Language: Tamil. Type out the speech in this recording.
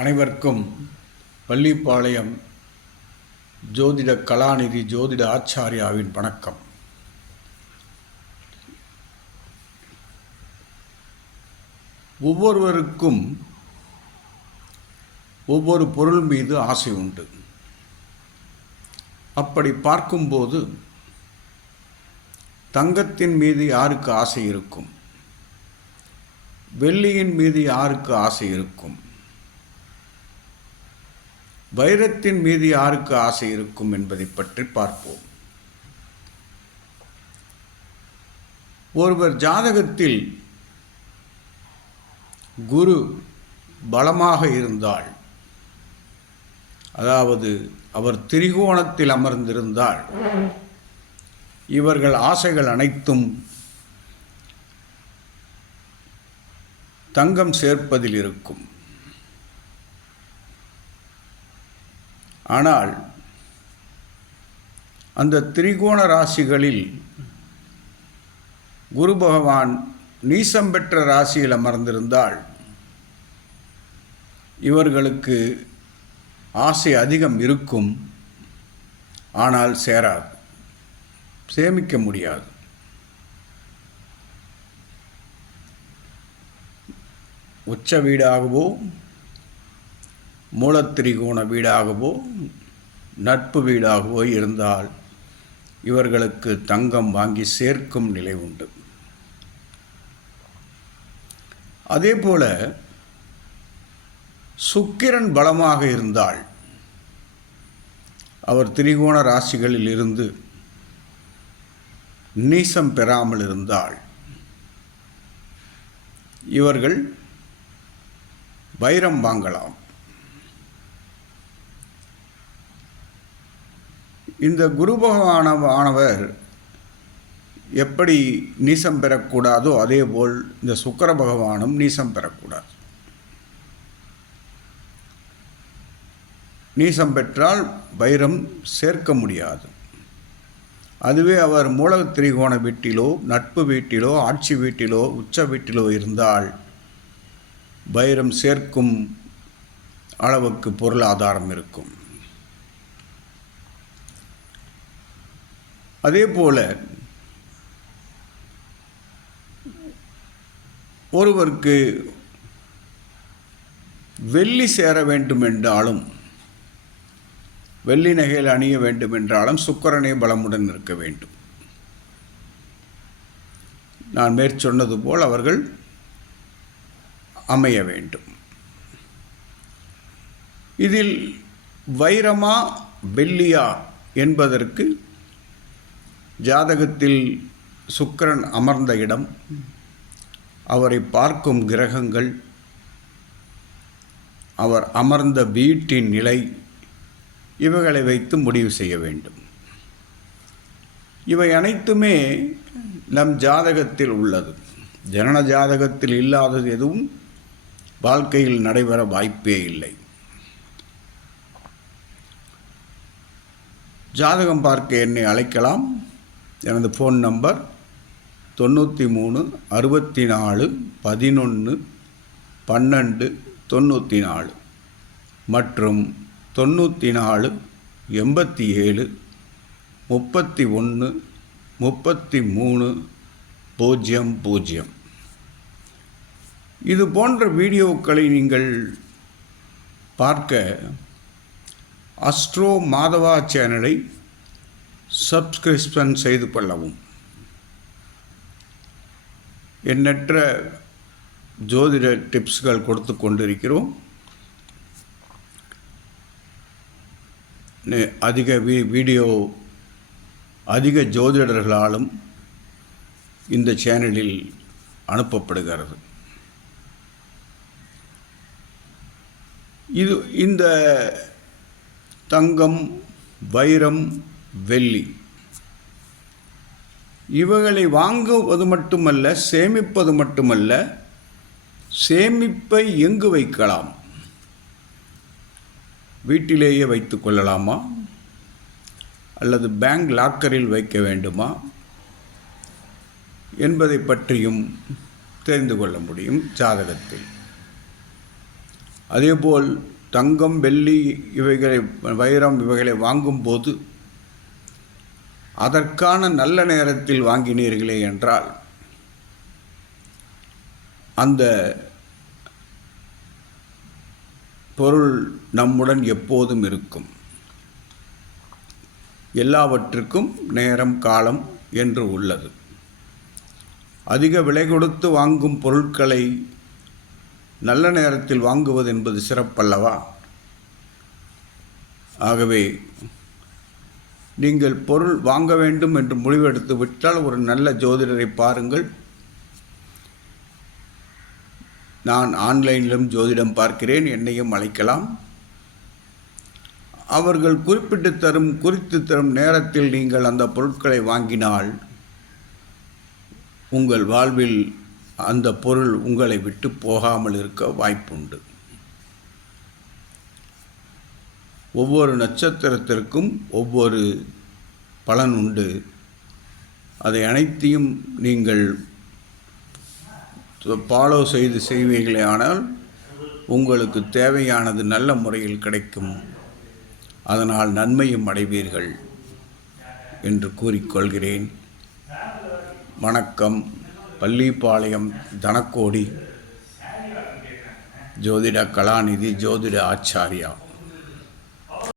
அனைவருக்கும் பள்ளிப்பாளையம் ஜோதிட கலாநிதி ஜோதிட ஆச்சாரியாவின் வணக்கம். ஒவ்வொருவருக்கும் ஒவ்வொரு பொருள் மீது ஆசை உண்டு. அப்படி பார்க்கும்போது தங்கத்தின் மீது யாருக்கு ஆசை இருக்கும்? வெள்ளியின் மீது யாருக்கு ஆசை இருக்கும்? வைரத்தின் மீது யாருக்கு ஆசை இருக்கும் என்பதை பற்றி பார்ப்போம். ஒருவர் ஜாதகத்தில் குரு பலமாக இருந்தால் அதாவது அவர் திரிகோணத்தில் அமர்ந்திருந்தால் இவர்கள் ஆசைகள் அனைத்தும் தங்கம் சேர்ப்பதில் இருக்கும். ஆனால் அந்த திரிகோண ராசிகளில் குரு பகவான் நீசம் பெற்ற ராசியில் அமர்ந்திருந்தால் இவர்களுக்கு ஆசை அதிகம் இருக்கும். ஆனால் சேராது. சேமிக்க முடியாது. உச்ச வீடாகவோ மூலத்திரிகோண வீடாகவோ நட்பு வீடாகவோ இருந்தால் இவர்களுக்கு தங்கம் வாங்கி சேர்க்கும் நிலை உண்டு. அதே போல சுக்கிரன் பலமாக இருந்தால் அவர் திரிகோண ராசிகளில் இருந்து நீசம் பெறாமல் இருந்தால் இவர்கள் வைரம் வாங்கலாம். இந்த குரு பகவானவர் எப்படி நீசம் பெறக்கூடாதோ அதேபோல் இந்த சுக்கர பகவானும் நீசம் பெறக்கூடாது. நீசம் பெற்றால் வைரம் சேர்க்க முடியாது. அதுவே அவர் மூல திரிகோண வீட்டிலோ நட்பு வீட்டிலோ ஆட்சி வீட்டிலோ உச்ச வீட்டிலோ இருந்தால் வைரம் சேர்க்கும் அளவுக்கு பொருளாதாரம் இருக்கும். அதே போல் ஒருவருக்கு வெள்ளி சேர வேண்டுமென்றாலும் வெள்ளி நகையில் அணிய வேண்டுமென்றாலும் சுக்கரனே பலமுடன் இருக்க வேண்டும். நான் மேற்சொன்னது போல் அவர்கள் அமைய வேண்டும். இதில் வைரமா வெள்ளியா என்பதற்கு ஜாதகத்தில் சுக்கரன் அமர்ந்த இடம் அவரை பார்க்கும் கிரகங்கள் அவர் அமர்ந்த வீட்டின் நிலை இவைகளை வைத்து முடிவு செய்ய வேண்டும். இவை அனைத்துமே நம் ஜாதகத்தில் உள்ளது. ஜனன ஜாதகத்தில் இல்லாதது எதுவும் வாழ்க்கையில் நடைபெற வாய்ப்பே இல்லை. ஜாதகம் பார்க்க என்னை அழைக்கலாம். எனது ஃபோன் நம்பர் தொண்ணூற்றி மூணு அறுபத்தி நாலு பதினொன்று பன்னெண்டு தொண்ணூற்றி நாலு மற்றும் தொண்ணூற்றி நாலு எண்பத்தி ஏழு முப்பத்தி ஒன்று முப்பத்தி மூணு பூஜ்ஜியம் பூஜ்ஜியம் இது போன்ற வீடியோக்களை நீங்கள் பார்க்க அஸ்ட்ரோ மாதவா சேனலை சப்ஸ்கிரிப்ஷன் செய்து கொள்ளவும். எண்ணற்ற ஜோதிட டிப்ஸ்கள் கொடுத்து கொண்டிருக்கிறோம். அதிக வீ வீடியோ அதிக ஜோதிடர்களாலும் இந்த சேனலில் அனுப்பப்படுகிறது. இது இந்த தங்கம் வைரம் வெள்ளி. இவைகளை வாங்குவது மட்டுமல்ல சேமிப்பது மட்டுமல்ல சேமிப்பை எங்கு வைக்கலாம்? வீட்டிலேயே வைத்து கொள்ளலாமா? அல்லது பேங்க் லாக்கரில் வைக்க வேண்டுமா? என்பதை பற்றியும் தெரிந்து கொள்ள முடியும் ஜாதகத்தில். அதேபோல் தங்கம் வெள்ளி இவைகளை வைரம் இவைகளை வாங்கும்போது அதற்கான நல்ல நேரத்தில் வாங்கினீர்களே என்றால் அந்த பொருள் நம்முடன் எப்போதும் இருக்கும். எல்லாவற்றுக்கும் நேரம் காலம் என்று உள்ளது. அதிக விலை கொடுத்து வாங்கும் பொருட்களை நல்ல நேரத்தில் வாங்குவது என்பது சிறப்பல்லவா? ஆகவே நீங்கள் பொருள் வாங்க வேண்டும் என்று முடிவெடுத்து விட்டால் ஒரு நல்ல ஜோதிடரை பாருங்கள். நான் ஆன்லைனிலும் ஜோதிடம் பார்க்கிறேன் என்னையும் அழைக்கலாம். அவர்கள் குறிப்பிட்டு தரும் குறித்து தரும் நேரத்தில் நீங்கள் அந்த பொருட்களை வாங்கினால் உங்கள் வாழ்வில் அந்த பொருள் உங்களை விட்டு போகாமல் இருக்க வாய்ப்புண்டு. ஒவ்வொரு நட்சத்திரத்திற்கும் ஒவ்வொரு பலன் உண்டு. அதை அனைத்தையும் நீங்கள் ஃபாலோ செய்து செய்வீர்களே ஆனால் உங்களுக்கு தேவையானது நல்ல முறையில் கிடைக்கும். அதனால் நன்மையும் அடைவீர்கள் என்று கூறிக்கொள்கிறேன். வணக்கம். பள்ளிப்பாளையம் தனக்கோடி. ஜோதிட கலாநிதி ஜோதிட ஆச்சாரியா.